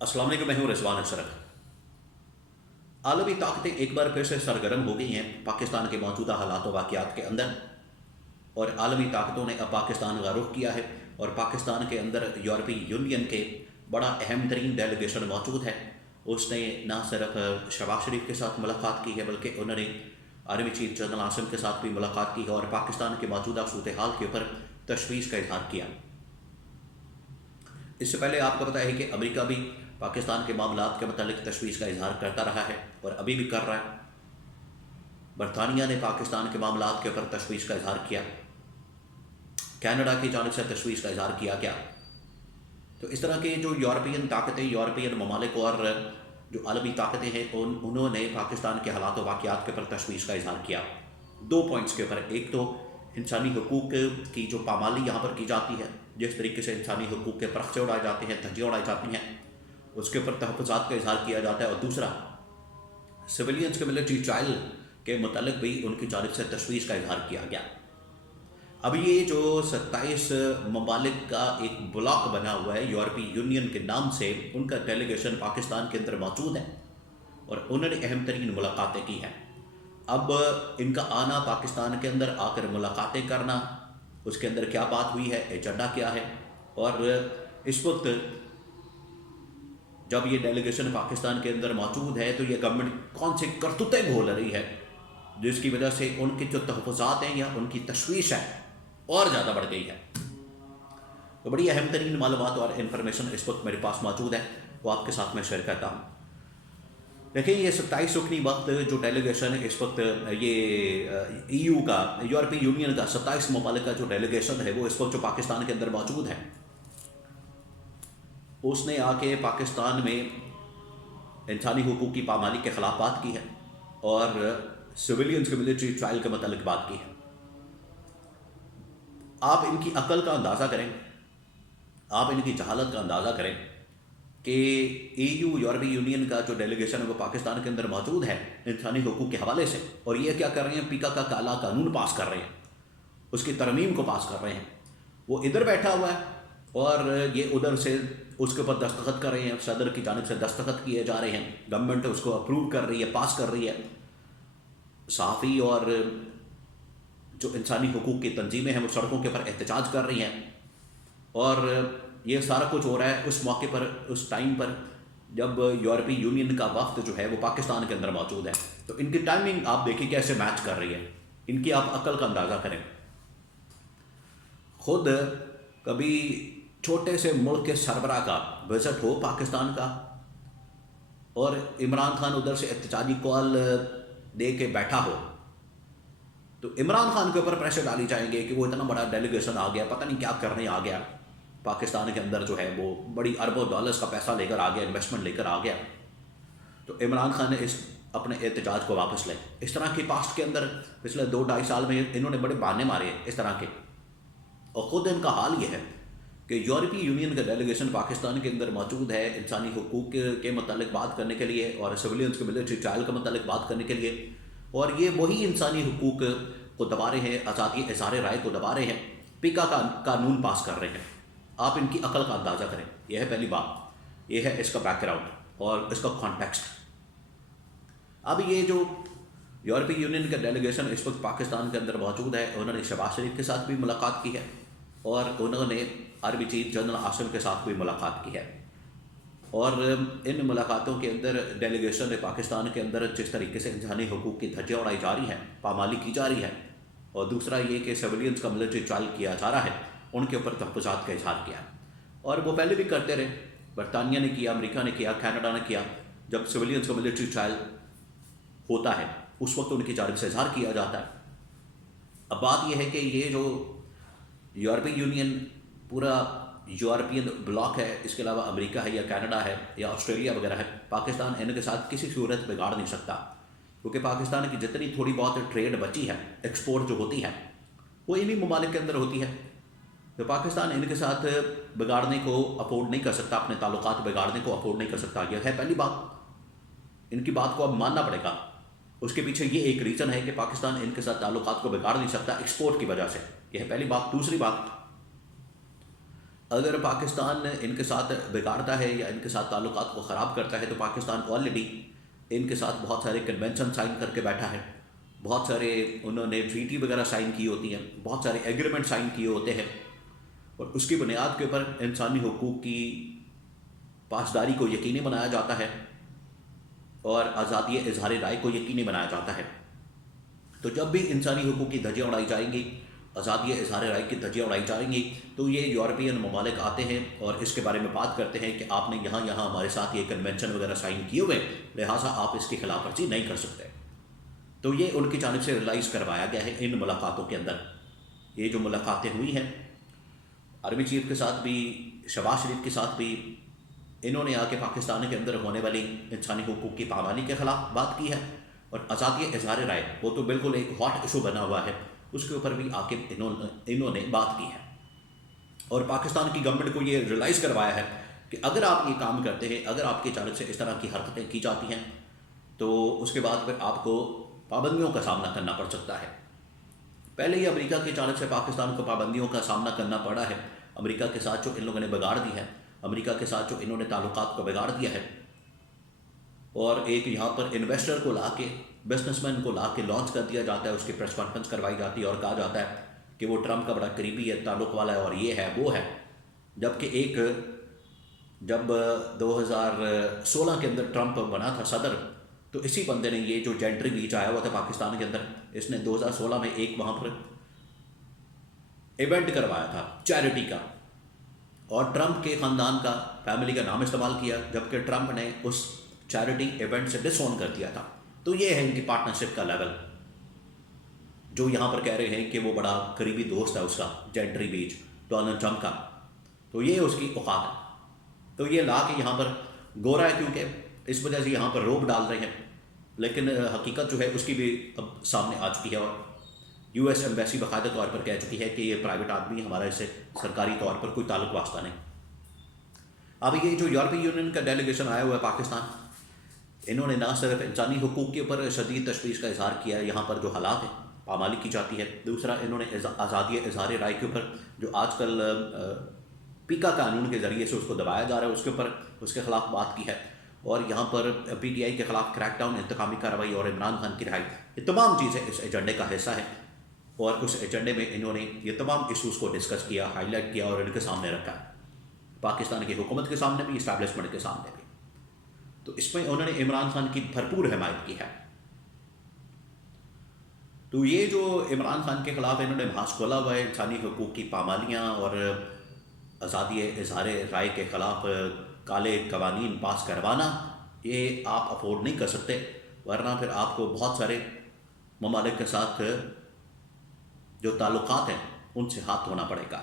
अस्सलाम वालेकुम, मैं हूं रिजवान अशरफ। आलमी ताकतें एक बार फिर से सरगर्म हो गई हैं पाकिस्तान के मौजूदा हालात व वाक़यात के अंदर, और आलमी ताकतों ने अब पाकिस्तान का रुख किया है। और पाकिस्तान के अंदर यूरोपीय यूनियन के बड़ा अहम तरीन डेलीगेशन मौजूद है। उसने न सिर्फ शहबाज शरीफ के साथ मुलाकात की है, बल्कि उन्होंने आर्मी चीफ जनरल आसिम के साथ भी मुलाकात की है और पाकिस्तान के मौजूदा सूरत हाल के ऊपर तशवीश का इजहार किया। इससे पहले आपको पता है कि अमेरिका भी पाकिस्तान के मामलात के मतलब तशवीश का इजहार करता रहा है और अभी भी कर रहा है। बरतानिया ने पाकिस्तान के मामलात के ऊपर तशवीश का इजहार किया, कनाडा की जानिब से तशवीश का इजहार किया गया। तो इस तरह के जो यूरोपियन ताकतें, यूरोपियन ममालिक और जो आलमी ताकतें हैं, उन्होंने पाकिस्तान के हालात व वाक़यात के ऊपर तशवीश का इजहार किया दो पॉइंट्स के ऊपर। एक तो इंसानी हुकूक की जो पामाली यहाँ पर की जाती है, जिस तरीके से इंसानी हुकूक के परखचे उड़ाए जाते हैं, धज्जियाँ उड़ाई जाती हैं, उसके ऊपर तहफ़्फ़ुज़ात का इजहार किया जाता है। और दूसरा, सिविलियंस के मिलिट्री ट्रायल के मतलब भी उनकी जानिब से तशवीश का इजहार किया गया। अब ये जो 27 ममालिक का एक ब्लॉक बना हुआ है यूरोपीय यूनियन के नाम से, उनका डेलीगेशन पाकिस्तान के अंदर मौजूद है और उन्होंने अहम तरीन मुलाकातें की हैं। अब इनका आना पाकिस्तान के अंदर, आकर मुलाकातें करना, उसके अंदर क्या बात हुई है, एजेंडा क्या है, और इस वक्त जब ये डेलीगेशन पाकिस्तान के अंदर मौजूद है तो ये गवर्नमेंट कौन सी करतूतें घोल रही है, जिसकी वजह से उनकी जो तहफ़्फ़ुज़ात हैं या उनकी तशवीश है और ज़्यादा बढ़ गई है। तो बड़ी अहम तरीन मालूमात और इन्फॉर्मेशन इस वक्त मेरे पास मौजूद है, वो आपके साथ मैं शेयर करता हूँ। देखिए, ये 27 रुकनी वक्त जो डेलीगेशन है इस वक्त, ये EU का, यूरोपीय यूनियन का 27 ममालिक का जो डेलीगेशन है वो इस वक्त जो पाकिस्तान के अंदर मौजूद है, उसने आके पाकिस्तान में इंसानी हुकूक की पामाली के ख़िलाफ़ बात की है और सिविलियंस के मिलिट्री ट्रायल के मतलब बात की है। आप इनकी अकल का अंदाज़ा करें, आप इनकी जहालत का अंदाज़ा करें कि EU, यूरोपीय यूनियन का जो डेलीगेशन है वो पाकिस्तान के अंदर मौजूद है इंसानी हुकूक के हवाले से, और ये क्या कर रहे हैं, पीका का काला कानून पास कर रहे हैं, उसकी तरमीम को पास कर रहे हैं। वो इधर बैठा हुआ है और ये उधर से उसके ऊपर दस्तखत कर रहे हैं, सदर की जानिब से दस्तखत किए जा रहे हैं, गवर्नमेंट उसको अप्रूव कर रही है, पास कर रही है। सहाफ़ी और जो इंसानी हुकूक की तंजीमें हैं वो सड़कों के ऊपर एहतजाज कर रही हैं, और ये सारा कुछ हो रहा है उस मौके पर, उस टाइम पर जब यूरोपीय यूनियन का वक्त जो है वो पाकिस्तान के अंदर मौजूद है। तो इनकी टाइमिंग आप देखिए कैसे मैच कर रही है, इनकी आप अकल का अंदाज़ा करें। खुद कभी छोटे से मुल्क के सरबराह का विजिट हो पाकिस्तान का, और इमरान खान उधर से एहतजाजी कॉल दे के बैठा हो, तो इमरान खान के ऊपर प्रेशर डाली जाएंगे कि वो इतना बड़ा डेलीगेशन आ गया, पता नहीं क्या करने आ गया पाकिस्तान के अंदर, जो है वो बड़ी अरबों डॉलर्स का पैसा लेकर आ गया, इन्वेस्टमेंट लेकर आ गया, तो इमरान खान ने इस अपने एहतजाज को वापस ले। इस तरह की पास्ट के अंदर पिछले 2-2.5 साल में इन्होंने बड़े बहाने मारे हैं इस तरह के, और ख़ुद इनका हाल ये है कि यूरोपीय यूनियन का डेलीगेशन पाकिस्तान के अंदर मौजूद है इंसानी हुकूक के मतलब बात करने के लिए और सिविलियंस के मिलिट्री ट्रायल के मतलब बात करने के लिए, और ये वही इंसानी हुकूक को दबा रहे हैं, आज़ादी इज़हार राय को दबा रहे हैं, पीका का कानून पास कर रहे हैं। आप इनकी अकल का अंदाज़ा करें, यह है पहली बात, यह है इसका बैकग्राउंड और इसका कॉन्टेक्स्ट। अब ये जो यूरोपीय यूनियन का डेलीगेशन इस वक्त पाकिस्तान के अंदर मौजूद है, उन्होंने शहबाज शरीफ के साथ भी मुलाकात की है और उन्होंने आर्मी चीफ जनरल आसिम के साथ भी मुलाकात की है, और इन मुलाकातों के अंदर डेलीगेशन ने पाकिस्तान के अंदर जिस तरीके से इंसानी हुकूक की धज्जियाँ उड़ाई जा रही हैं, पामाली की जा रही है, और दूसरा ये कि सिविलियंस का मिलिट्री ट्रायल किया जा रहा है, उनके ऊपर तहफ़्फ़ुज़ात का इजहार किया। और वो पहले भी करते रहे, बरतानिया ने किया, अमेरिका ने किया, कनाडा ने किया। जब सिविलियंस का मिलिट्री ट्रायल होता है उस वक्त उनकी जानिब से इजहार किया जाता है। अब बात यह है कि ये जो यूरोपीय यूनियन पूरा यूरोपियन ब्लॉक है, इसके अलावा अमेरिका है या कनाडा है या ऑस्ट्रेलिया वगैरह है, पाकिस्तान इनके साथ किसी सूरत बिगाड़ नहीं सकता, क्योंकि पाकिस्तान की जितनी थोड़ी बहुत ट्रेड बची है, एक्सपोर्ट जो होती है, वो इन्हीं ममालिक के अंदर होती है। तो पाकिस्तान इनके साथ बिगाड़ने को अफोर्ड नहीं कर सकता, अपने ताल्लुकात बिगाड़ने को अफोर्ड नहीं कर सकता। यह है पहली बात, इनकी बात को अब मानना पड़ेगा। उसके पीछे ये एक रीज़न है कि पाकिस्तान इनके साथ ताल्लुकात को बिगाड़ नहीं सकता एक्सपोर्ट की वजह से, यह है पहली बात। दूसरी बात, اگر پاکستان ان کے ساتھ بگاڑتا ہے یا ان کے ساتھ تعلقات کو خراب کرتا ہے تو پاکستان آلریڈی ان کے ساتھ بہت سارے کنونشن سائن کر کے بیٹھا ہے، بہت سارے انہوں نے ٹریٹی وغیرہ سائن کی ہوتی ہیں، بہت سارے ایگریمنٹ سائن کیے ہوتے ہیں، اور اس کی بنیاد کے اوپر انسانی حقوق کی پاسداری کو یقینی بنایا جاتا ہے اور آزادی اظہار رائے کو یقینی بنایا جاتا ہے۔ تو جب بھی انسانی حقوق کی دھجیاں اڑائی جائیں گی، آزادی اظہار رائے کی دھجیاں اڑائی جائیں گی، تو یہ یورپین ممالک آتے ہیں اور اس کے بارے میں بات کرتے ہیں کہ آپ نے یہاں ہمارے ساتھ یہ کنونشن وغیرہ سائن کیے ہوئے، لہٰذا آپ اس کی خلاف ورزی نہیں کر سکتے۔ تو یہ ان کی جانب سے ریلائز کروایا گیا ہے ان ملاقاتوں کے اندر۔ یہ جو ملاقاتیں ہوئی ہیں آرمی چیف کے ساتھ بھی، شہباز شریف کے ساتھ بھی، انہوں نے آ کے پاکستان کے اندر ہونے والی انسانی حقوق کی پامالی کے خلاف بات کی ہے، اور آزادی اظہار رائے وہ تو بالکل ایک ہاٹ ایشو بنا ہوا ہے، اس کے اوپر بھی آ کے انہوں نے بات کی ہے، اور پاکستان کی گورنمنٹ کو یہ ریلائز کروایا ہے کہ اگر آپ یہ کام کرتے ہیں، اگر آپ کی جانب سے اس طرح کی حرکتیں کی جاتی ہیں تو اس کے بعد پھر آپ کو پابندیوں کا سامنا کرنا پڑ سکتا ہے۔ پہلے ہی امریکہ کی جانب سے پاکستان کو پابندیوں کا سامنا کرنا پڑا ہے، امریکہ کے ساتھ جو ان لوگوں نے بگاڑ دی ہے، امریکہ کے ساتھ جو انہوں نے تعلقات کو بگاڑ دیا ہے، اور ایک یہاں پر انویسٹر کو لا کے، بزنس مین کو لا کے لانچ کر دیا جاتا ہے، اس کی پریس کانفرنس کروائی جاتی ہے اور کہا جاتا ہے کہ وہ ٹرمپ کا بڑا قریبی ہے، تعلق والا ہے، اور یہ ہے وہ ہے، جبکہ جب 2016 کے اندر ٹرمپ بنا تھا صدر، تو اسی بندے نے یہ جو جینٹری بیچ آیا ہوا تھا پاکستان کے اندر، اس نے 2016 میں ایک وہاں پر ایونٹ کروایا تھا چیریٹی کا، اور ٹرمپ کے خاندان کا، فیملی کا نام استعمال کیا، جبکہ ٹرمپ نے اس چیریٹی ایونٹ سے ڈس اون کر دیا تھا۔ تو یہ ہے ان کی پارٹنرشپ کا لیول، جو یہاں پر کہہ رہے ہیں کہ وہ بڑا قریبی دوست ہے اس کا، جینٹری بیچ ڈونلڈ ٹرمپ کا، تو یہ اس کی اوقات ہے۔ تو یہ لا کے یہاں پر گورا ہے کیونکہ اس وجہ سے یہاں پر روب ڈال رہے ہیں، لیکن حقیقت جو ہے اس کی بھی اب سامنے آ چکی ہے، اور یو ایس ایمبیسی باقاعدہ طور پر کہہ چکی ہے کہ یہ پرائیویٹ آدمی، ہمارا اس سے سرکاری طور پر کوئی تعلق واسطہ نہیں۔ اب یہ جو یورپی یونین کا ڈیلیگیشن آیا ہوا ہے پاکستان، انہوں نے نہ صرف انسانی حقوق کے اوپر شدید تشویش کا اظہار کیا ہے، یہاں پر جو حالات ہیں پامالی کی جاتی ہے، دوسرا انہوں نے آزادی اظہار رائے کے اوپر جو آج کل پیکا قانون کے ذریعے سے اس کو دبایا جا رہا ہے، اس کے اوپر اس کے خلاف بات کی ہے، اور یہاں پر پی ٹی آئی کے خلاف کریک ڈاؤن، انتقامی کارروائی اور عمران خان کی رہائی، یہ تمام چیزیں اس ایجنڈے کا حصہ ہیں، اور اس ایجنڈے میں انہوں نے یہ تمام ایشوز کو ڈسکس کیا، ہائی لائٹ کیا اور ان کے سامنے رکھا، پاکستان کی حکومت کے سامنے بھی، اسٹیبلشمنٹ کے سامنے بھی۔ تو اس میں انہوں نے عمران خان کی بھرپور حمایت کی ہے۔ تو یہ جو عمران خان کے خلاف انہوں نے بحث کھولا ہوا ہے، انسانی حقوق کی پامالیاں اور آزادی اظہار رائے کے خلاف کالے قوانین پاس کروانا، یہ آپ افورڈ نہیں کر سکتے، ورنہ پھر آپ کو بہت سارے ممالک کے ساتھ جو تعلقات ہیں ان سے ہاتھ دھونا پڑے گا۔